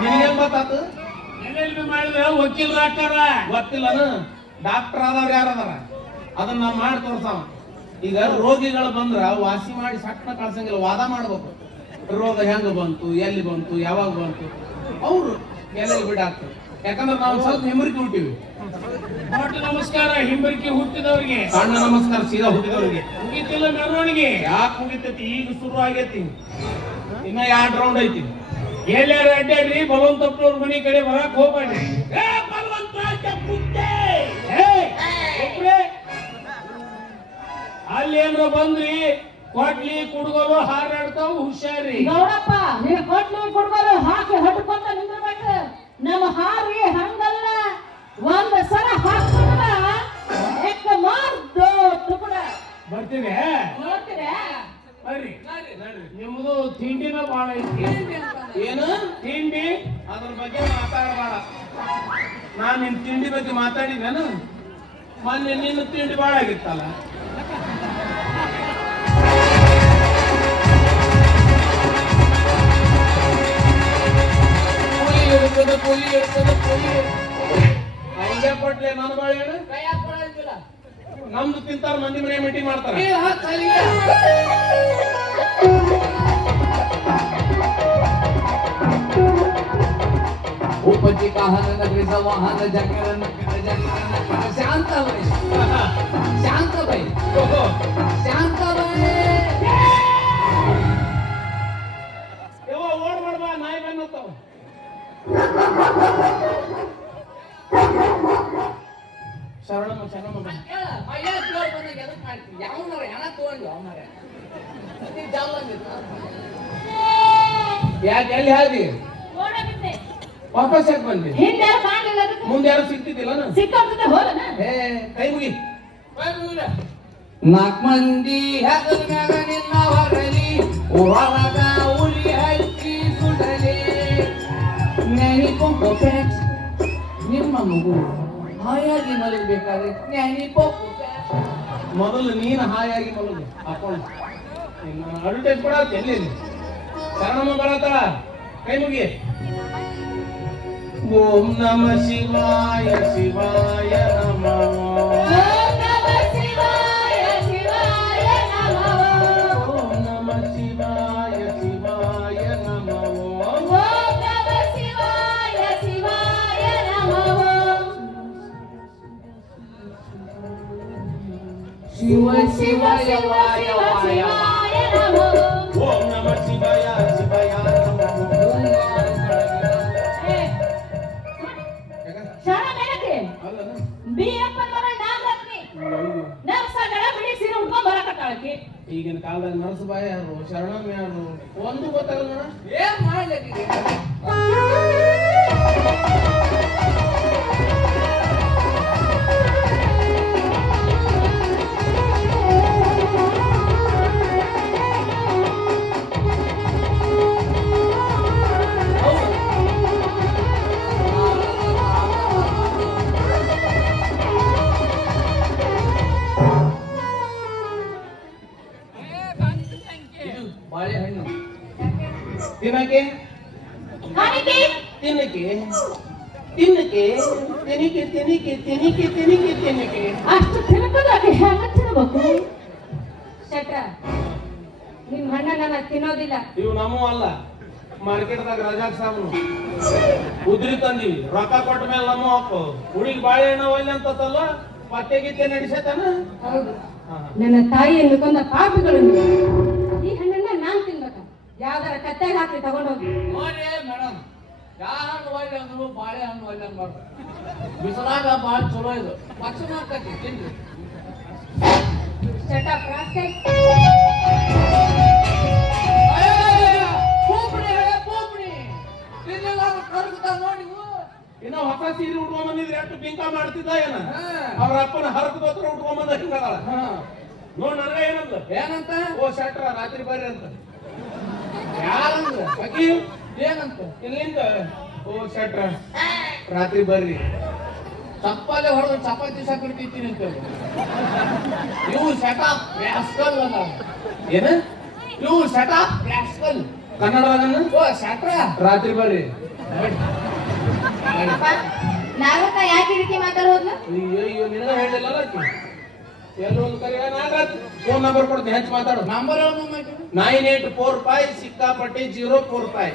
ನಿನಗೇನ್ ಗೊತ್ತಾತು? LLB ಮಾಡಿದ್ರೆ ವಕೀಲರು ಹಾಕಾರ. ಗೊತ್ತಿಲ್ಲನ? Doctor ಆದವ್ರು ಯಾರದಾರ ಅದನ್ನ ನಾವು ಮಾಡಿ ತೋರ್ಸಾವ. ಈಗ ರೋಗಿಗಳು ಬಂದ್ರ ವಾಸಿ ಮಾಡಿ ಸಟ್ನ ಕಳ್ಸಂಗಿಲ್ಲ, ವಾದ ಮಾಡ್ಬೇಕು. ರೋಗ ಹೆಂಗ ಬಂತು, ಎಲ್ಲಿ ಬಂತು, ಯಾವಾಗ ಬಂತು, ಅವ್ರು LLB ಡಾಕ್ಟರ್. ಯಾಕಂದ್ರೆ ನಾವು ಸ್ವಲ್ಪ ಹಿಂಬರಿಕೆ ಹುಟ್ಟಿವಿ. ದೊಡ್ಡ ನಮಸ್ಕಾರ ಹಿಂಬರಿಕೆ ಹುಟ್ಟಿದವ್ರಿಗೆ, ಸಣ್ಣ ನಮಸ್ಕಾರ ಸೀದಾ ಹುಟ್ಟಿದವ್ರಿಗೆ. ಮುಗಿತಿಲ್ಲ ಮೆರವಣಿಗೆ. ಯಾಕೆ ಮುಗಿತೈತಿ? ಈಗ ಶುರು ಆಗೈತಿ, ಇನ್ನ 2 ರೌಂಡ್ ಐತಿ. ಎಲ್ಲಾರು ಅಡ್ಡಾಡ್ರಿ, ಬಲವಂತಪ್ಪನವ್ರ ಮನೆ ಕಡೆ ಬರಕ್ ಹೋಗ್ಬೇಡ್ರಿ. ಅಲ್ಲಿ ಏನ್ರ ಬಂದ್ರಿ ಕೊಡ್ಲಿ ಕುಡ್ಗೋಲು ಹಾರಾಡ್ತಾವ್, ಹುಷಾರಿ. ಗೌಡಪ್ಪ ನೀ ಕೊಟ್ಲಿ ಕುಡ್ಗೋಲು ಹಾಕಿ ಹೊಟ್ಕೊಂತ ನಿಂದ್ರಬೇಕು. ನಮ್ಮ ಹಾರಿ ಹಂಗಲ್ಲ, ಒಂದ್ ಸಲ ಹಾಕ್ಕೊಂಡ ಎಕ್ಕ ಮಾರ್ದು ತುಕಡ ಬರ್ತೀವಿ. ನೋಡ್ತೀರ ಬರ್ರಿ, ನಿಮ್ದು ತಿಂಡಿನ ಬಾಳ ಐತಿ. ಏನು ತಿಂಡಿ? ಅದ್ರ ಬಗ್ಗೆ ಮಾತಾಡಬೇಡ. ನಾನ್ ನಿನ್ ತಿಂಡಿ ಬಗ್ಗೆ ಮಾತಾಡಿದ್ದೇನು? ಮೊನ್ನೆ ನಿನ್ನ ತಿಂಡಿ ಬಾಳ ಆಗಿತ್ತಲ್ಲ. ಪುಲಿ ಹಂಗೆ ಕೊಟ್ಲೆ ನಾನು ಬಾಳೆಹಣ್ಣು ನಮ್ದು ತಿಂತಾರ, ಮಂದಿ ಮನೆ ಮೀಟಿಂಗ್ ಮಾಡ್ತಾರ. उपजी काहन नगरी वाहन जंगल शांत भाई, शांत भाई, शांत भाई. ಓಡ್ ಮಾಡ್ಬಾ, ನಾಯಿ ಬಂದತ್ತವ. ಶರಣಮ್ಮ ಶರಣಮ್ಮ ಯಾಕೆ ಎಲ್ಲಿ ಹಾದಿ? ವಾಪಸ್ ಯಾಕೆ ಬಂದಿ? ಹಿಂದೆ ಮಾಡ್ಲಿಲ್ಲ ಅದಕ್ಕೆ. ಮುಂದೆ ಯಾರು ಸಿಗ್ತಿದ್ದಿಲ್ಲ? ಸಿಕ್ಕಾಗ್ತದೆ ಹೋಲನ. ಕೈ ಮುಗಿ. ನಾಲ್ಕು ಮಂದಿ ಹೆಗಲ ಮ್ಯಾಗ ನಿನ್ನ ಹೊರಲಿ, ಹೊರಗ ಉಲಿ ಹಚ್ಚಿ ಸುಡಲಿ. ನೆನಿಕೊಂಬ ಫ್ಯಾಕ್ಸ್ ನಿಮ್ಮ ಮಗು ಹಾಯಾಗಿ ಮಲಗಬೇಕಾದ್ರೆ ನೆನಿಕೊಂಬ ಮೊದಲು ನೀನು ಹಾಯಾಗಿ ಮಲಗು ಹಾಕೊಂಡು. ಅಡ್ವರ್ಟೈಸ್ ಕೂಡ ಎಲ್ಲಿ? ಶರಣಮ್ಮ ಬರತ್ತಾಳ, ಕೈ ಮುಗಿ. ಓಂ ನಮ ಶಿವಾಯ ಶಿವಾಯ ನಮಃ. ಓಂ ನಮ ಶಿವಾಯ ಶಿವಾಯ ನಮಃ. ಓಂ ನಮ ಶಿವಾಯ ಶಿವಾಯ ನಮಃ. ಓಂ ನಮ ಶಿವಾಯ ಶಿವಾಯ ನಮಃ. ಶಿವ ಶಿವ ಶಿವಾಯ ಶಿವಾಯ ನಮಃ. ಓಂ ನಮ ಶಿವಾಯ ಶಿವಾಯ ನಮಃ. ಶರಣ ಮೇಲಕ್ಕೆ ಅಲ್ಲನ? ಬಿಯಪ್ಪ ಮರ ನಾಗರತ್ನಿ ನರ್ಸಗಳ ಬಿಡಿ ಸೀರೆ ಉಟ್ಕೊಂಡ್ ಬರಕತ್ತಾಳಕಿ. ಈಗಿನ ಕಾಲದಾಗ ನರ್ಸ್ ಬಾಯ ಯಾರು, ಶರಣಮ್ಮ ಯಾರು, ಒಂದು ಗೊತ್ತಾಗಲ್ಲ ನೋಡ. ಏನ್ ಮಾಡ್ಲಿಕ್ಕೆ? ಬಾಳೆಹಣ್ಣು ತಿನ್ನಕ್ಕೆ ಕಾಣಿಕೆ ತಿನ್ನಕ್ಕೆ ತಿನ್ನಕ್ಕೆ ತಿನಿಕೆ ತಿನಿಕೆ ತಿನಿಕೆ ತಿನಿಕೆ ತಿನ್ನಕ್ಕೆ. ಅಷ್ಟು ತಿನ್ಕೋದಾಕೆ ಹೆಂಗ ತಿನ್ಬೇಕು? ಶೆಟ್ರ ನಿಮ್ ಹಣ್ಣ ನನ್ನ ತಿನ್ನೋದಿಲ್ಲ. ಇವು ನಮ್ಮೂ ಅಲ್ಲ, ಮಾರ್ಕೆಟ್ದಾಗ ರಜಾಕ್ ಸಾಮನು ಉದ್ರಿ ತಂದಿವಿ, ರೊಕ್ಕ ಕೊಟ್ಟ ಮೇಲೆ ನಮ್ಮ ಹಾಕು. ಹುಡುಗಿ ಬಾಳೆಹಣ್ಣು ಒಳ್ಳೆ ಅಂತಲ್ಲ, ಪತ್ತೆ ಗೀತೆ ನಡೆಸತಾನ. ಹೌದು, ನನ್ನ ತಾಯಿ ಎನ್ನುಕೊಂಡ ಪಾಪಿಗಳು ನೀವು. ಈ ಹಣ್ಣನ್ನ ನಾನ್ ತಿನ್ಬೇಕ? ಯಾವ್ದಾರ ಕತ್ತೆಗೆ ಹಾಕಿ ತಗೊಂಡೋಗಿ. ನೋಡಿ ಮೇಡಮ್, ಯಾರು ಒಳ್ಳೆ ಅಂದ್ರು ಬಾಳೆಹಣ್ಣು ಒಳ್ಳೆ ಅನ್ಬಾರ್ದು. ಬಿಸಿಲಾಗ ಭಾಳ ಚಲೋ ಇದು, ಪಚ್ಚನ ಹಾಕತಿ ತಿನ್ರಿ. ಶಟ ಪ್ರಾಸ್ತೆ ಇನ್ನ ಹೊಸ ಸೀರೆ ಉಟ್ಕೊಂಡ್ ಬಂದಿದ್ರೆ ಎಷ್ಟು ಬಿಂಕ ಮಾಡ್ತಿದ್ದ ಏನ? ಅವ್ರ ಅಪ್ಪನ ಹರಕ ಗೋತ್ರ ಉಟ್ಕೊಂಡ್ ಬಂದ ಹಿಂಗದಾಳ ನೋಡ್. ನನಗ ಏನಂತ ಏನಂತ? ಓ ಶೆಟ್ರ ರಾತ್ರಿ ಬರ್ರಿ ಅಂತ. ಯಾರಂದ್ರ? ಅಕ್ಕಿ ಏನಂತ? ಇಲ್ಲಿಂದ ಓ ಶೆಟ್ರ ರಾತ್ರಿ ಬರ್ರಿ. ಚಪ್ಪಾಲೆ ಹೊಡೆದು ಚಪಾತಿ ಸಕ್ಕರೆ ತಿಂತೀನಿ ಅಂತ. ಇವು ಸೆಟಪ್ ರಾಸ್ಕಲ್ ಅದ. ಏನ? ಇವು ಸೆಟಪ್ ರಾಸ್ಕಲ್. ಕನ್ನಡದಾಗ ಓ ಶಾಟ್ರ ರಾತ್ರಿ ಬರ್ರಿ. ನಾಗಕ್ಕ ಯಾಕೆ ಈ ರೀತಿ ಮಾತಾಡೋದ್ಲು? ಅಯ್ಯೋ ನಿನಗ ಹೇಳಿಲ್ಲ ಎಲ್ಲೊಂದು ಕರೆ ನಾಗರಾಜ್ ಫೋನ್ ನಂಬರ್ ಕೊಡ್ತೀನಿ, ಹೆಚ್ಚು ಮಾತಾಡು. ನಂಬರ್ 9845 ಸಿಕ್ಕಾಪಟ್ಟೆ 045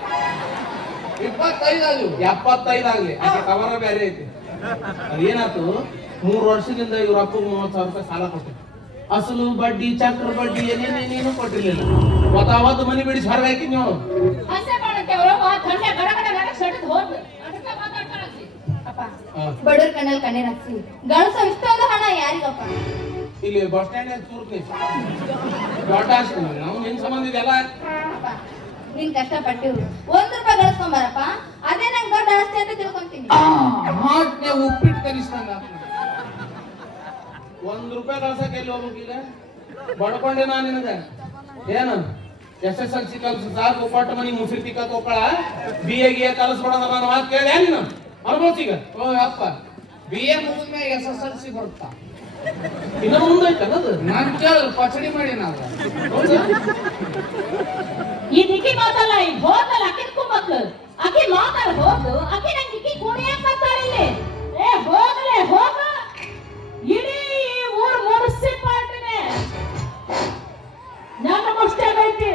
25 ಅದು 75 ಆಗ್ಲಿ. ಆಕೆ ಕವರ ಬೇರೆ ಐತಿ. ಅದೇನಾಯ್ತು, 3 ವರ್ಷದಿಂದ ಇವ್ರ ಅಪ್ಪಗೆ 30,000 ರೂಪಾಯಿ ಸಾಲ ಕೊಟ್ಟು ಅಸಲು ಬಡ್ಡಿ ಚಕ್ರ ಬಡ್ಡಿ ಏನೇನೇನೇನು ಕೊಟ್ಟಿರ್ಲಿಲ್ಲ. ಅವತ್ತು ಮನಿ ಬಿಡಿಸಿ ಹೊರಗೆ ಹಾಕಿ ನೀವು ಹಸೆ ಮಾಡಕ್ಕೆ ಅವರು ಥಂಡೆ ಗಡಗಡ ಗಡ ಸೆಡ್ದು ಹೋದ್ರು. ಅದಕ್ಕೆ ಮಾತಾಡ್ತಾಳಂತೆ. ಅಪ್ಪ ಬಡವ್ರ ಕಣ್ಣಲ್ಲಿ ಕಣ್ಣೀರ್ ಹಾಕ್ಸಿ ಗಳಿಸ ಇಷ್ಟೊಂದು ಹಣ ಯಾರಿಗಪ್ಪ? ಇಲ್ಲಿ ಬಸ್ ಸ್ಟ್ಯಾಂಡ್ ತೂರ್ತಿ ದೊಡ್ಡ ಹಾಸ್ತೀನಿ ನಾವು ನಿನ್ ಸಂಬಂಧ ಇದೆಲ್ಲ. ಅಪ್ಪ ನೀನ್ ಕಷ್ಟಪಟ್ಟು 1 ರೂಪಾಯಿ ಗಳಿಸ್ಕೊಂಬರಪ್ಪ, ಅದೇ ನಂಗೆ ದೊಡ್ಡ ಆಸ್ತಿ ಅಂತ ತಿಳ್ಕೊಂತೀನಿ. ಹಾಟ್ನೆ ಉಪ್ಪಿಟ್ಟು ಕಲಿಸ್ದಂಗ 1 ರೂಪಾಯಿ ಕಳ್ಸಕ್ಕೆ ಎಲ್ಲಿ ಹೋಗ್ಬೇಕು ಈಗ? ಬಡ್ಕೊಂಡೆ ನಾನು ನಿನಗ ಏನು SSLC ಕಲ್ಸ ಸಾಕು, ಕೊಟ್ಟ ಮನಿ ಮುಸಿರಿ ತಿಕ್ಕ ಹೋಗ್ಕಳ BA ಗಿಯ ಕಲಿಸ್ಬಿಡೋದ ನಾನು ಮಾತು ಕೇಳಿ ನೀನು ಅನ್ಬೋದು ಈಗ. ಓ ಅಪ್ಪ BA ಮುಗಿದ್ಮೇಲೆ SSLC ಬರುತ್ತಾ? ಇನ್ನು ಮುಂದೈತೆ ಅನ್ನೋದು ನಾನು ಕೇಳಿದ್ರು ಪಚಡಿ ಮಾಡಿ ನಾವು ಈ ದಿಕ್ಕಿ ಮಾತಲ್ಲ, ಈ ಹೋದಲ್ಲ ಅಕ್ಕಿನ ಮಕ್ಳು ಅಕ್ಕಿ ಮಾತಾಡ ಹೋದು ಅಕ್ಕಿ ನಂಗೆ ದಿಕ್ಕಿ ಕುಣಿಯಕ್ ಬರ್ತಾಳಿಲ್ಲಿ. ಏ ಹೋಗಲೇ ಹೋಗ, ಇಡೀ ಊರ್ ಮುನ್ಸಿಪಾಲ್ಟಿನೇ ನನ್ನ ಮುಷ್ಟ್ಯಾಗ ಐತಿ.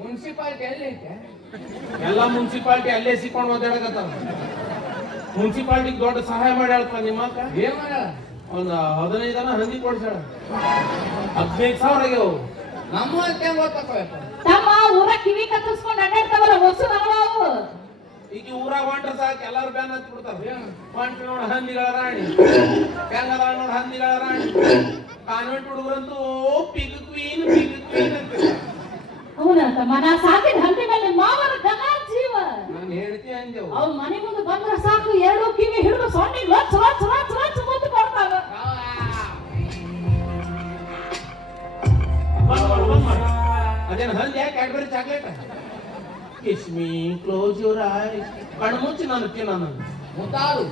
ಮುನ್ಸಿಪಾಲಿಟಿ ಎಲ್ಲಿ ಐತೆ? ಎಲ್ಲ ಮುನ್ಸಿಪಾಲ್ಟಿ ಅಲ್ಲೇ ಸಿಕ್ಕೊಂಡು ಮಾತಾಡಕತ್ತಾರ. ಮುನ್ಸಿಪಾಲ್ಟಿಗೆ ದೊಡ್ಡ ಸಹಾಯ ಮಾಡಿ ಹೇಳ್ತಾರ ನಿಮ್ಮ ಅಕ್ಕ. ಏನ್ ಮಾಡ್ಯಾಳ? ಒಂದು 15 ಜನ ಹಂದಿ ಕೊಡ್ಸಾಳ, 15,000 ಆಗ್ಯಾವ. ನಮ್ಮ ಅಂತ ಗೊತ್ತಪ್ಪ. ತಮ್ಮ ಊರ ಕಿವಿ ಕತ್ತರಿಸ್ಕೊಂಡು ಅಡ್ಡಾಡ್ತಾವಲ್ಲ ಹೊಸ ಅವು. ಈಗ ಊರಾಗ ಹೊಂಟ್ರ ಸಾಕು ಎಲ್ಲಾರು ಬ್ಯಾನ್ ಹತ್ತಿ ಬಿಡ್ತಾರ. ಹೊಂಟ್ರಿ ನೋಡ ಹಂದಿಗಳ ರಾಣಿ, ಹೆಂಗದ ನೋಡ ಹಂದಿಗಳ ರಾಣಿ. ಕಾನ್ವೆಂಟ್ ಹುಡುಗರಂತೂ ಪಿಗ್ ಕ್ವೀನ್ ಅಂತ. ಅವನ ತಮ್ಮ ನಾ ಸಾಕಿದ ಹಂದಿ ಮೇಲೆ ಮಾವನ ಗನ ಜೀವ. ನಾನು ಹೇಳ್ತಿ ಅಂದೇವು. ಅವ್ರ ಮನೆ ಮುಂದೆ ಬಂದ್ರ ಸಾಕು, 2 ಕಿವಿ ಹಿಡಿದು ಸೊಂಡಿಗೆ ಲಚ್ ಲಚ್ ಲಚ್ ಲಚ್ ಮುತ್ತು ಕೊಡ್ತಾವ. ಅದೇನು ಹಂದಿ ಯಾಕೆ Cadbury chocolate? ಕಿಸ್ಮಿ close your eyes. ಕಣ್ಣು ಮುಚ್ಚಿ ನಾನು ನಾನು ಮುತ್ತಾಳು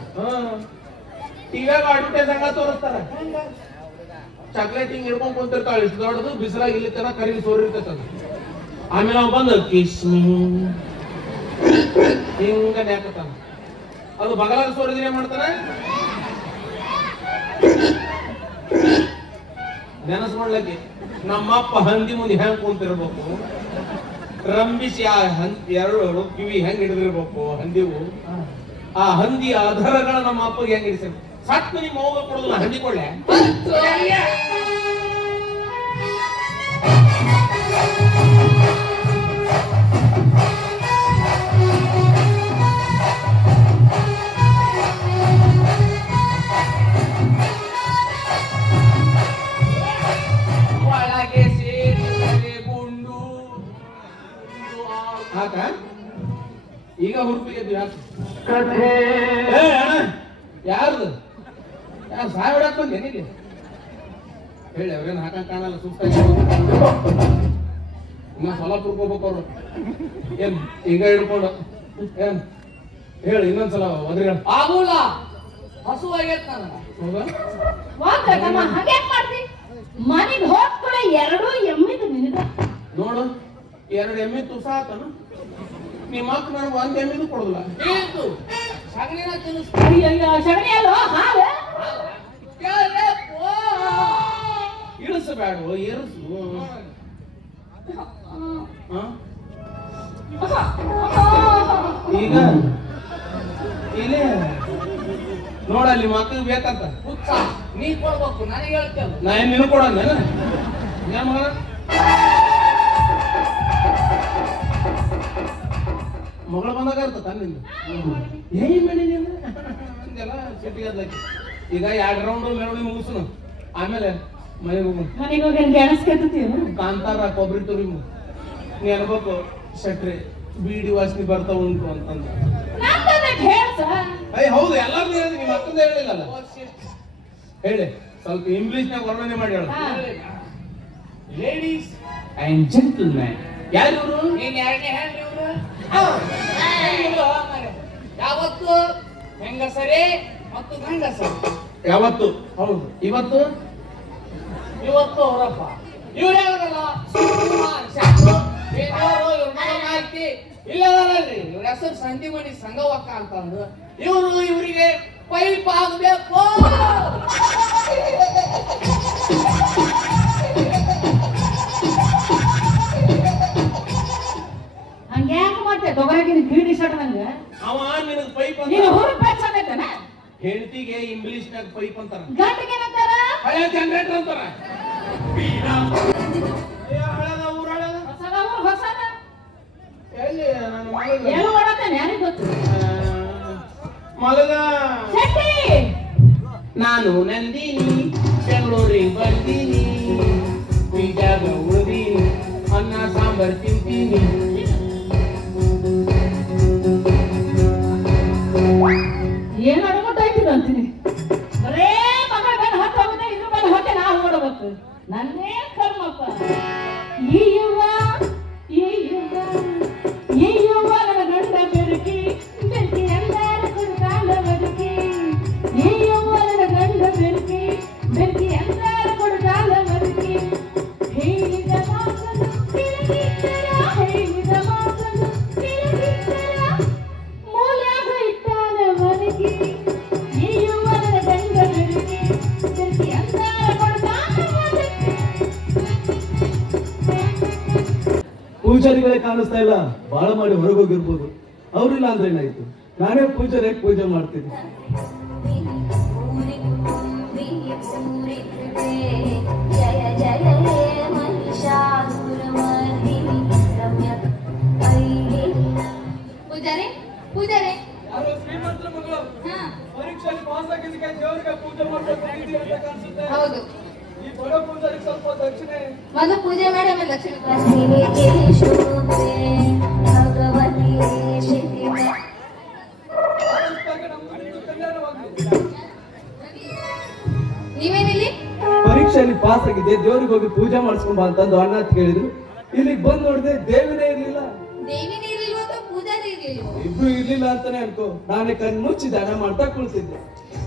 ಟಿವಿಯಾಗ ಅಡ್ವರ್ಟೈಸ್ ಹಂಗ ತೋರಿಸ್ತಾರ. ಚಾಕ್ಲೇಟ್ ಹಿಂಗ್ ಹಿಡ್ಕೊಂಡ್ ಕುಂತಿರ್ತಾಳ, ಇಷ್ಟು ದೊಡ್ಡದು ಬಿಸಿಲಾಗಿ ಇಲ್ಲಿ ತನ ಕರಿಗೆ ಸೋರಿರ್ತೈತ. ಆಮೇಲೆ ಅವ್ ಬಂದು ಕಿಸ್ಮಿ ಹಿಂಗ ನ್ಯಾಕತಾನ. ಅದು ಬಗಲಾಗ ಸೋರಿದ್ರೆ ಮಾಡ್ತಾನ. ನೆನಸ್ಕೊಳ್ಲಕ್ಕೆ ನಮ್ಮಪ್ಪ ಹಂದಿ ಮುಂದೆ ಹೆಂಗ್ ಕುಂತಿರ್ಬೇಕು, ರಂಬಿಸಿ ಆ 2 ಕಿವಿ ಹೆಂಗ್ ಹಿಡಿದಿರ್ಬೇಕು ಹಂದಿವು. ಆ ಹಂದಿಯ ಆಧಾರಗಳ ನಮ್ಮ ಅಪ್ಪಗೆ ಹೆಂಗ್ ಹಿಡಿಸ ಸಟ್ ನಿಮ್ಮ ಹೋಗ ಕೊಡೋದು ಹಂದಿ ಕೊಳ್ಳೆ. ಒಳಗೆ ಸೇರಿದರೆ ಗುಂಡು ಆತ ಈಗ ಹುರುಪಿಗೆ ಯಾರ್ದು ಯಾರು ಸಾಯ ಹೊಡಕ್ ಬಂದೆ ನಿಗೆ ಹೇಳಿ. ಅವ್ರೇನು ಹಾಕಂಗ್ ಕಾಣಲ್ಲ, ಸುಸ್ತಾಗಿ ಇನ್ನ ಸೊಲ್ಲಾಪುರಕ್ಕೆ ಹೋಗ್ಬೇಕು ಅವ್ರು. ಏನ್ ಈಗ ಹಿಡ್ಕೊಂಡು ಏನ್ ಹೇಳಿ ಇನ್ನೊಂದ್ಸಲ ಒದ್ರಿ ಆಗುಲ್ಲ. ಹಸುವಾಗೈತ್ ನನಗ. ಹೌದಾ? ವಾಂದ್ರ ತಮ್ಮ ಹಂಗ್ಯಾಕ್ ಮಾಡ್ತಿ? ಮನೆಗೆ ಹೋದ ಕೂಡ 2 ಎಮ್ಮಿದು ನಿನಗ. ನೋಡು 2 ಎಮ್ಮೆ ತುಸ ಆತನು. ನಿಮ್ಮ ಅಕ್ಕ ನನಗೆ 1 ಎಮ್ಮಿದು ಕೊಡಲ್ಲ. ಏನು ಸಗಣಿನ ತಿನ್ನಿಸ್ ಅಯ್ಯಯ್ಯೋ ಸಗಣಿ ಅಲ್ಲೋ ಹಾಲು. ಇಳಿಸಬೇಡ, ಏರಿಸು. ಈಗ ಇಲ್ಲೇ ನೋಡಲ್ಲಿ ಮಕ್ಕಳು ಬೇಕಂತ ಹುಚ್ಚ ನೀ ಕೊಡ್ಬೇಕು, ನನಗೆ ಹೇಳ್ತೇವೆ. ನಾ ಏನ್ ನಿನ್ ಕೊಡಂದ ಮಗನ. ಮಗಳು ಬಂದಾಗ ಇರ್ತ ತನ್ನಿಂದ ಏನ್ ಮಾಡಿ ಅಂದೆಲ್ಲ ಸಿಟ್ಟಿಗೆ. ಈಗ 2 ರೌಂಡ್ ಮೆರವಣಿಗೆ ಮುಗಿಸು, ಆಮೇಲೆ ಮನೆಗೆ ಹೋಗು. ಮನೆಗೆ ಹೋಗಿ ಗೆಣಸ್ಕೇತೀವಿ. ಕಾಂತಾರ ಕೊಬ್ಬರಿ ತುರಿ ನೀ ಅನ್ಬೇಕು ಶೆಟ್ರಿ ಬೀಡಿ ವಾಸನೆ ಬರ್ತಾ ಉಂಟು ಅಂತಂದ. ಅಯ್ಯ ಹೌದು, ಎಲ್ಲಾರು ಹೇಳಿದ್ರಿ, ನಿಮ್ಮ ಅಕ್ಕಂದ ಹೇಳಿಲ್ಲಲ್ಲ. ಹೇಳಿ ಸ್ವಲ್ಪ ಇಂಗ್ಲಿಷ್ನಾಗ ವರ್ಣನೆ ಮಾಡಿ ಹೇಳ. Ladies and gentleman. ಯಾರು ಇವರು? ನೀನ್ 2ನೇ ಹೇಳ್ರಿ ಇವ್ರು. ಯಾವತ್ತು ಹೆಂಗಸರೇ ಮತ್ತು ಗಂಡಸರು. ಯಾವತ್ತು? ಹೌದು. ಇವತ್ತು? ಇವತ್ತು ಅವರಪ್ಪ. ಇವ್ರು ಯಾವ್ದಲ್ಲ ಸುಕುಮಾರ್ ಶಾಸ್ತ್ರು ಇಲ್ಲ ಇವ್ರ ಹೆಸರು ಸಂಧಿಮಣಿ ಸಂಗವಕ್ಕ ಅಂತಂದು ಇವರಿಗೆ ಪೈಪ್ ಆಗ್ಬೇಕು. ಹಂಗ್ಯಾಕೆ ಮಾಡ್ತೆ ತೊಗರಾಗಿನ ಕಿಡಿ ಶರ್ಟ್ ನಂಗ ಅವ ನಿನಗ್ ಪೈಪ್ ನೀನು ಅಂತ ಹುರು ಪ್ಯಾಚ್ ಆಗೈತನ ಹೆಂಡತಿಗೆ ಇಂಗ್ಲಿಷ್ನಾಗ ಪೈಪ್ ಅಂತಾರ, ಗಂಟಿಗೆ ಏನಂತಾರ ಹಳೆ ಜನರೇಟರ್ ಅಂತಾರ. ಹಳದ ಊರ್ ಹಳದ ಹೊಸದ ಊರ್ ಹೊಸದ ಎಲ್ಲಿ ನನ್ನ ಮಗ ಏನು ಮಾಡತ್ತಾನೆ ಯಾರಿಗ್ ಗೊತ್ತು ಮಲಗ ಶೆಟ್ಟಿ ನಾನು ನಂದಿನಿ ಬೆಂಗಳೂರಿಗೆ ಬಂದೀನಿ, ಬೀಜಾಗ ಉಳಿದೀನಿ, ಅನ್ನ ಸಾಂಬಾರ್ ತಿಂತೀನಿ. ಏನು ಅಡ್ಗೊಟ್ಟು ಆಯ್ತಿಲ್ಲ ಅಂತೀನಿ ಬರೇ ಮಗಳ ಬೆನ್ನ ಹೊತ್ತು ಹೋಗುತ್ತೆ ಇದ್ರ ಬೆನ್ನ ಹೊಟ್ಟೆ ನಾವು ನೋಡ್ಬೇಕು ನನ್ನೇ ಕರ್ಮಪ್ಪ. ಈ ಯುವ ನನ್ನ ಗಂಡ ಬೆರುಕಿ ಬೆರುಕಿ ಎಲ್ಲಾರ ಕೊಡ್ತಾಳ ಬದುಕಿ. ಈ ಯುವ ನನ್ನ ಗಂಡ ಬೆರುಕಿ ಬೆರುಕಿ ಎಲ್ಲಾರ ಕೊಡ್ತಾಳ ಬದುಕಿ. ಹೇಳಿದ ಮಾತನ್ನು ತಿಳಿದಿದ್ದರ ಹೇಳಿದ ಮಾತನ್ನು ತಿಳಿದಿದ್ದರ ಮೂಲ್ಯಾಗ ಇಟ್ಟಾನ ಬದುಕಿ. ಈ ಯುವ ನನ್ನ ಗಂಡ ಬೆರುಕಿ ಬೆರುಕಿ ಎಲ್ಲಾರ ಕೊಡ್ತಾಳ ಬದುಕಿ. ಪೂಜಾರಿಗಳೇ ಕಾಣಿಸ್ತಾ ಇಲ್ಲ, ಬಾಳ ಮಾಡಿ ಹೊರಗೋಗಿರ್ಬೋದು. ಅವ್ರಿಲ್ಲ ಅಂದ್ರೆ ಏನಾಯ್ತು, ನಾನೇ ಪೂಜಾರಿಯಾಗಿ ಪೂಜೆ ಮಾಡ್ತೀನಿ. ಜಯ ಜಯ ಹೇ ಮಹಿಷಾಸುರಮರ್ದಿನಿ ರಮ್ಯ ಪೂಜಾರಿ ಪೂಜಾರಿ ಯಾರೋ ಶ್ರೀಮಂತರ ಮಗಳು ಹಾ ಪರೀಕ್ಷೆಯಲ್ಲಿ ಪಾಸ್ ಆಗಿದ್ದಕ್ಕೆ ದೇವರಿಗೆ ಪೂಜೆ ಮಾಡ್ಬೇಕು ಅಂತ ಕಾಣಿಸುತ್ತೆ. ಹೌದು ಈ ಬಡ ಪೂಜಾರಿಗೆ ಸ್ವಲ್ಪ ದಕ್ಷಿಣೆ ಮೊದಲು ಪೂಜೆ ಮಾಡಿ ಆಮೇಲೆ ಲಕ್ಷ್ಮೀ ಭಗವತಿ ನೀವೇನಿಲ್ಲಿ ಪರೀಕ್ಷೆಯಲ್ಲಿ ಪಾಸ್ ಆಗಿದೆ, ದೇವ್ರಿಗೆ ಹೋಗಿ ಪೂಜೆ ಮಾಡಿಸ್ಕೊಂಬ ಅಂತಂದು ಅಣ್ಣ ಅಂತ ಕೇಳಿದ್ರು. ಇಲ್ಲಿಗೆ ಬಂದ್ ನೋಡಿದೆ ದೇವಿನೇ ಇರ್ಲಿಲ್ಲ, ದೇವಿನೇ ಇರ್ಲಿಲ್ವ ಅಥವಾ ಪೂಜಾರಿ ಇರ್ಲಿಲ್ವ? ಇಬ್ರು ಇರ್ಲಿಲ್ಲ ಅಂತಾನೆ ಅನ್ಕೋ. ನಾನೇ ಕಣ್ಣು ಮುಚ್ಚಿ ದಾನ ಮಾಡ್ತಾ ಕುಳಿತಿದ್ದೆ.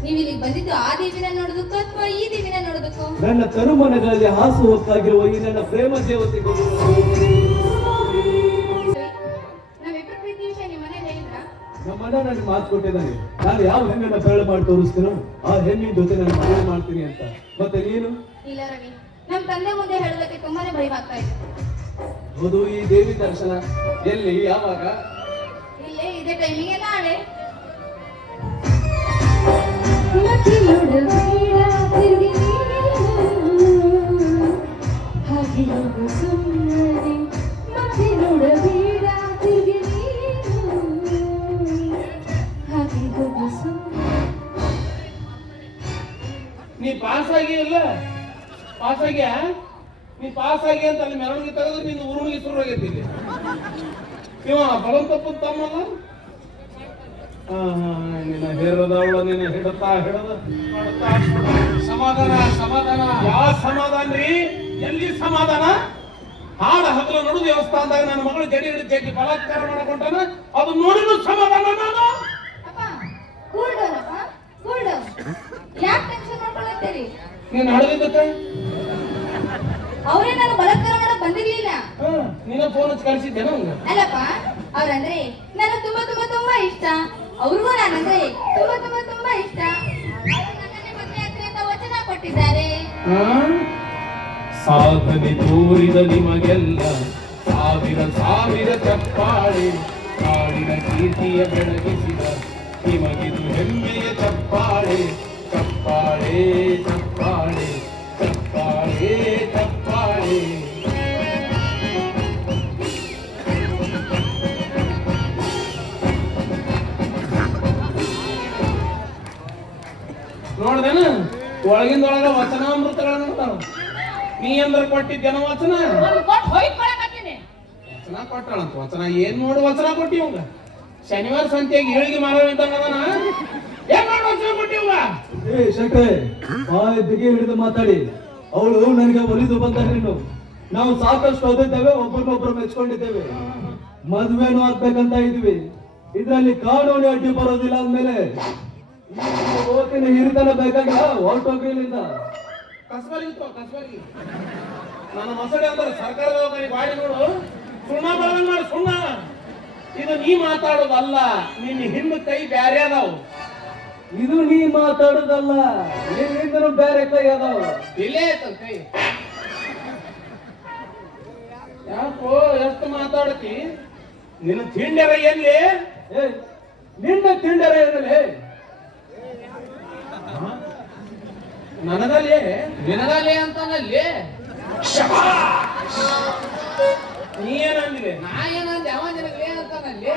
ನೀವು ಇಲ್ಲಿಗೆ ಬಂದಿದ್ದು ಆ ದೇವಿನ ನೋಡೋದಕ್ಕೂ ಅಥವಾ ಈ ದೇವಿನ ನೋಡೋದಕ್ಕೂ? ನನ್ನ ತನುಮನಗಳಲ್ಲಿ ಹಾಸು ಹೊಕ್ಕಾಗಿರುವ ಈ ನನ್ನ ಪ್ರೇಮ ದೇವತೆಗೂ ನಾವಿಬ್ಬರ ಪ್ರೀತಿ ವಿಷಯ ನಿಮ್ಮ ಮನೇಲಿ ಹೇಳಿದ್ರಾ? ನಮ್ಮಣ್ಣ ನನಗೆ ಮಾತು ಕೊಟ್ಟಿದ್ದಾನೆ, ನಾನು ಯಾವ ಹೆಣ್ಣನ್ನ ಬೆರಳು ಮಾಡಿ ತೋರಿಸ್ತೀನೋ ಆ ಹೆಣ್ಣಿನ ಜೊತೆ ನಾನು ಮದುವೆ ಮಾಡ್ತೀನಿ ಅಂತ. ಮತ್ತೆ ನೀನು? ಇಲ್ಲ ರವಿ, ನಮ್ಮ ತಂದೆ ಮುಂದೆ ಹೇಳೋದಕ್ಕೆ ತುಂಬಾನೇ ಭಯವಾಗ್ತಾ ಇದೆ. ಹೌದು, ಈ ದೇವಿ ದರ್ಶನ ಎಲ್ಲಿ, ಯಾವಾಗ? ಇಲ್ಲೇ ಇದೇ ಟೈಮಿಗೆ ನಾಳೆ. ನೀ ಪಾಸ್ ಆಗಿ ಇಲ್ಲ, ಪಾಸ್ ಆಗ್ಯಾ? ನೀ ಪಾಸ್ ಆಗಿ ಅಂತ ಅಲ್ಲಿ ಮೆರವಣಿಗೆ ತೆಗೆದ್ರೆ ನಿನ್ನ ಊರಿಗೆ ಶುರು ಆಗೈತಿ ಇಲ್ಲಿ. ಇವ ಬಲಂ ತಪ್ಪ ತಮ್ಮಲ್ಲ, ನಿನ್ನ ಹೇರದವಳ ನಿನ್ನ ಹಿಡತಾ ಹಿಡದ ಸಮಾಧಾನ ಸಮಾಧಾನ. ಯಾವ ಸಮಾಧಾನ ರೀ? ಎಲ್ಲಿ ಸಮಾಧಾನ? ಹಾಡ ಹಗಲ ನಡು ದೇವಸ್ಥಾನದಾಗ ನನ್ನ ಮಗಳು ಜಡಿ ಹಿಡಿದು ಬಲಾತ್ಕಾರ ಮಾಡಕೊಂಟಾನ, ಅದು ನೋಡಿದ್ರು ಸಮಾಧಾನ. ನಾನು ಅಪ್ಪ ಕೂಲ್ ಡೌನ್ ಅಪ್ಪ, ಕೂಲ್ ಡೌನ್. ಯಾಕೆ ಟೆನ್ಷನ್ ಮಾಡ್ಕೊಳ್ಳುತ್ತೀರಿ? ನೀನು ಹಡದಿದ್ದಕ್ಕೆ ಅವರೇ ನಾನು ಬಲಾತ್ಕಾರ ಮಾಡಕ್ ಬಂದಿರ್ಲಿಲ್ಲ. ನೀನ ಫೋನ್ ಹಚ್ಚಿ ಕಳಿಸಿದ್ದೆ ನಂಗೆ. ಅಲ್ಲಪ್ಪ, ಅವ್ರಂದ್ರೆ ನನಗೆ ತುಂಬಾ ತುಂಬಾ ತುಂಬಾ ಇಷ್ಟ. ಅವ್ರಿಗೂ ನಾನಂದ್ರೆ ತುಂಬಾ ತುಂಬಾ ತುಂಬಾ ಇಷ್ಟ. ಅವ್ರು ನನ್ನನ್ನೇ ಮದುವೆ ಆಗ್ತೀನಿ ಅಂತ ವಚನ ಕೊಟ್ಟಿದ್ದಾರೆ. ಸಾಧನೆ ತೋರಿದ ನಿಮಗೆಲ್ಲ ಸಾವಿರ ಸಾವಿರ ಚಪ್ಪಾಳೆ, ನಾಡಿನ ಕೀರ್ತಿಯ ಬೆಳಗಿಸಿದ ನಿಮಗಿದು ಹೆಮ್ಮೆಯ ಚಪ್ಪಾಳೆ. ಚಪ್ಪಾಳೆ ಚಪ್ಪಾಳೆ ಚಪ್ಪಾಳೆ ಚಪ್ಪಾಳೆ. ನೋಡ್ದೇನ ಒಳಗಿಂದೊಳಗ ವಚನಾಮೃತಗಳನ್ನ ನೋಡ್ತಾವ. ನೀ ಅಂದ್ರ ಕೊಟ್ಟಿದ್ದೇನ ವಚನ? ವಚನ ಕೊಟ್ಟಳಂತ. ವಚನ ಏನ್ ನೋಡು ವಚನ ಕೊಟ್ಟಿವಂಗ. ಶನಿವಾರ ಸಂತೆಗೆ ಹೇಳಿಗೆ ಮಾರೋ ಇದ್ದಂಗದನ ಏನ್ ಮಾಡಿ ವಚನ ಕೊಟ್ಟಿವಂಗ. ಏ ಶಂಕರೆ, ಬಿಗಿ ಹಿಡಿದು ಮಾತಾಡಿ. ಅವಳು ನನಗೆ ಒಲಿದು ಬಂದ ಹೆಣ್ಣು. ನಾವು ಸಾಕಷ್ಟು ಓದಿದ್ದೇವೆ, ಒಬ್ಬರನ್ನೊಬ್ಬರು ಮೆಚ್ಕೊಂಡಿದ್ದೇವೆ, ಮದುವೆನೂ ಆಗ್ಬೇಕಂತ ಇದ್ವಿ. ಇದ್ರಲ್ಲಿ ಕಾನೂನು ಅಡ್ಡಿ ಬರೋದಿಲ್ಲ ಅಂದ್ಮೇಲೆ ಓದಿನ ಹಿರಿತನ ಬೇಕಾಗ ಹೊರಟೋಗ್ರಿ ಇಲ್ಲಿಂದ. ಕಸಬರಿಗೆ ನನ್ನ ಮಸಡೆ ಅಂದ್ರೆ ಸರ್ಕಾರದ ಗಾಡಿ ನೋಡು ಸುಣ್ಣ ಬಳದಂಗ್ ಮಾಡಿ ಸುಣ್ಣ. ಇದು ನೀ ಮಾತಾಡೋದಲ್ಲ, ನಿನ್ನ ಹಿಂದ ಕೈ ಬ್ಯಾರೆ ಅದಾವು. ಇದು ನೀ ಮಾತಾಡುದಲ್ಲ, ನಿನ್ನಿಂದನೂ ಬೇರೆ ಕೈ ಅದಾವ. ಇಲ್ಲೇ ಐತಲ್ ಕೈ. ಯಾಕೋ ಎಷ್ಟು ಮಾತಾಡತಿ? ನಿನ್ನ ತಿಂಡರ ಎಲ್ಲಿ? ಏ ನಿನ್ನ ತಿಂಡರ ಏನಲೇ? ನನಗಲ್ಲಿ ನಿನಗಲ್ಲಿ ಅಂತಾನಲ್ಲಿ ನೀ ಏನಂದಿವೆ? ನಾ ಏನಂದೆ, ಅವ ನಿನಗೆ ಏನಂತಾನಲ್ಲಿ?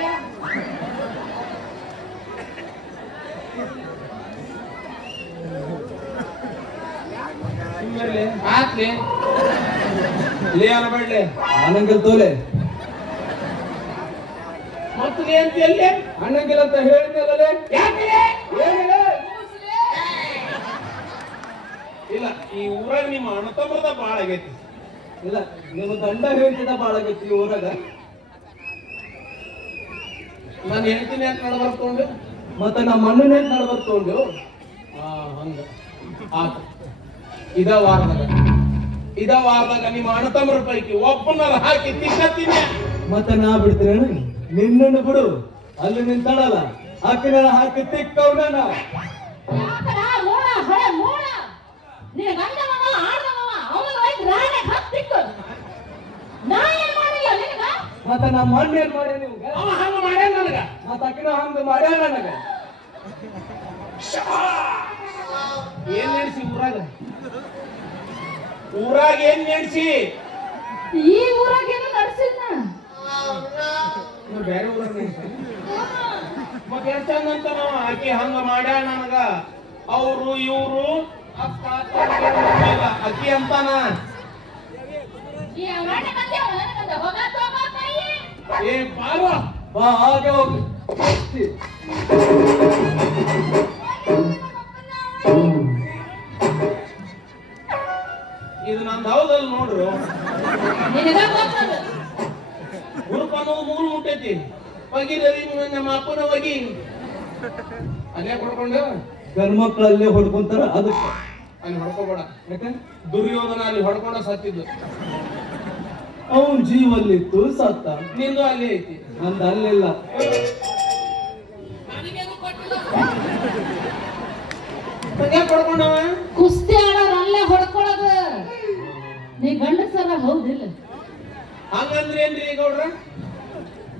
ಆತ್ಲಿ ಲೇ ಅನಬೇಡ್ಲೆ. ಅಣ್ಣಂಗಿಲ್ ತೋಲೆ ಮತ್ತು ನೀ ಅಂತ ಎಲ್ಲಿ? ಅಣ್ಣಂಗಿಲ್ ಅಂತ ಹೇಳಿದ್ನಲ್ಲೇ. ಯಾಕೆ? ಏನಿಲ್ಲ. ಇಲ್ಲ, ಈ ಊರಾಗ ನಿಮ್ಮ ಅಣ್ಣತಮ್ಮದ ಬಾಳ ಆಗೈತಿ. ಇಲ್ಲ, ನಿಮ್ಮ ಗಂಡ ಹೇಳ್ತಿದ್ದ ಬಾಳ ಆಗೈತಿ ಊರಾಗ. ನಾನು ಹೇಳ್ತೀನಿ ಅಂತ ನಡ್ಬರ್ಕೊಂಡು ಮತ್ತೆ ನಮ್ಮ ಅಣ್ಣನೇ ನಡ್ಬರ್ಕೊಂಡು. ಹಂಗ ಆತ. ಇದ ವಾರದಾಗ ನಿಮ್ಮ ಅಣ್ಣತಮ್ಮರ ಪೈಕಿ ಒಬ್ಬನಾರ ಹಾಕಿ ತಿಕ್ಕತ್ತೀನಿ. ಮತ್ತೆ ನಾ ಬಿಡ್ತೀರೇನು? ನಿನ್ನನ್ನು ಬಿಡು, ಅಲ್ಲಿ ನಿಂತಾಳಲ್ಲ ಆಕಿನ ಹಾಕಿ ತಿಕ್ಕವ್ನ. ಯಾಕರ ಮೂಡ ಹೊಳೆ ಮೂಡ ನಿನ್ನ ಗಂಡನವ ಆಡ್ದವ ಅವನ ವೈದ್ ರಾಣೆ ಹತ್ತಿತ್ತು. ನಾ ಏನ್ ಮಾಡಿಲ್ಲ ನಿನಗ? ಮತ್ತೆ ನಮ್ಮ ಅಣ್ಣ ಏನ್ ಮಾಡ್ಯ ನಿಮ್ಗ? ಅವ ಹಂಗ ಮಾಡ್ಯಾನ ನನಗ. ಮತ್ತೆ ಆಕಿನ ಹಂಗ ಮಾಡ್ಯಾಳ ನನಗ. ಏನ್ ನಡೆಸಿ ಊರಾಗ ಏನ್ ನಡೆಸಿ? ಈ ಊರಾಗೇನು ನಡ್ಸಿಲ್ಲ. ಬೇರೆ ಊರಾಗ ಮತ್ತೆ ಎಷ್ಟು ಚಂದಂತ ನಾವು ಆಕಿ ಹಂಗ ಮಾಡ್ಯಾಳ ನನಗ. ಅವರು ಇವ್ರು ಅಕ್ಕ ಅಕ್ಕಿ ಅಂತಾನ. ಈ ರಾಣೆ ಬಂದೆ ನನಗಂದ ಹೋಗ ತೋಗ ಕೈ. ಏ ಬಾರೋ ಬಾ ಹಾಗೆ ಹೋಗಿ. ಇದು ನಂದು ಹೌದಲ್ಲ ನೋಡ್ರು. ನಿನಗ ಗೊತ್ತದು. ಹುರುಪ ಅನ್ನೋದು ಮೂರು ಮುಟ್ಟೈತಿ. ಒಗಿರವಿ ನಮ್ಮ ಅಪ್ಪನ ಒಗಿ ಅಲ್ಲೇ ಕೊಡ್ಕೊಂಡು ಗಂಡ್ ಮಕ್ಳು ಅಲ್ಲೇ ಹೊಡ್ಕೊಂತಾರ. ಅದಕ್ಕೆ ಅಲ್ಲಿ ಹೊಡ್ಕೋಬೇಡ. ಯಾಕೆ? ದುರ್ಯೋಧನ ಅಲ್ಲಿ ಹೊಡ್ಕೊಂಡ ಸತ್ತಿದ್ದು. ಅವನ್ ಜೀವಲ್ಲಿತ್ತು ಸತ್ತ. ನಿಂದು ಅಲ್ಲಿ ಐತಿ, ನಂದು ಅಲ್ಲಿಲ್ಲ. ಹೊಡ್ಕೊಂಡವ ಕುಸ್ತಿ ಆಡೋರು ಅಲ್ಲೇ ಹೊಡ್ಕೊಳ್ಳೋದು. ನೀ ಗಂಡಸರ ಹೌದಿಲ್ಲ? ಹಂಗಂದ್ರೆ ಏನ್ರಿ ಗೌಡ್ರ?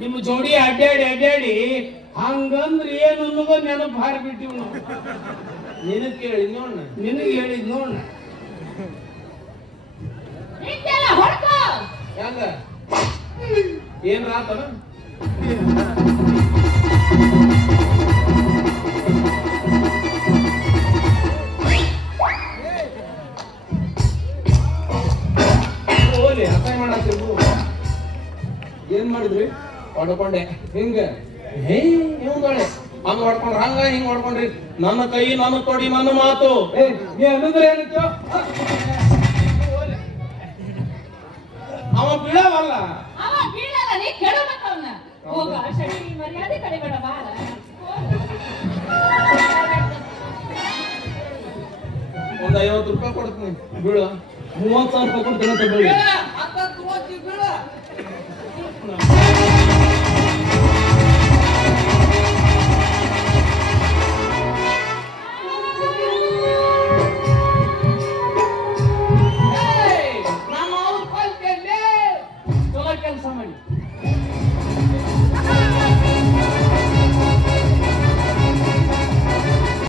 ನಿಮ್ಮ ಜೋಡಿ ಅಡ್ಡಾಡಿ ಹಂಗಂದ್ರೆ ಏನು ಅನ್ನೋದು ನೆನಪು ಹಾರಿಬಿಟ್ಟಿವ್ ನಾವು. ನಿನಗ್ ಕೇಳಿ ನೋಡ, ನಿನಗೆ ಹೇಳಿದ್ ನೋಡ. ನಿಂತೆಲ್ಲ ಹೊಡ್ಕೋ. ಹೆಂಗ ಏನ್ ರಾತನ? ಓಲಿ ಅಸಹ್ಯ ಮಾಡತ್ತಿರ್ಬು. ಏನ್ ಮಾಡಿದ್ರಿ? ಹೊಡ್ಕೊಂಡೆ. ಹಿಂಗ ಹೇ ಇವಂದೊಳೆ ಹಂಗ ಹೊಡ್ಕೊಂಡ್ರ ಹಂಗ ಹಿಂಗ ಹೊಡ್ಕೊಂಡ್ರಿ. ನನ್ನ ಕೈ, ನನ್ನ ತೊಡಿ, ನನ್ನ ಮಾತು. ಏ ನೀ ಅನ್ನೋದ್ರೆ ಏನಕ್ಕೆ? ಅವ ಬೀಳವಲ್ಲ. ಅವ ಬೀಳಲ್ಲ, ನೀ ಕೆಡಬೇಕು ಅವನ್ನ. ಹೋಗ ಶಕ್ತಿ ಮರ್ಯಾದೆ ಕಡಿಬೇಡ ಬಾಳ. ಒಂದ್ 50 ರೂಪಾಯಿ ಕೊಡ್ತೀನಿ ಬೀಳು. 30,000 ರೂಪಾಯಿ ಕೊಡ್ತೀನಿ ಅಂತ ಬೇಡ.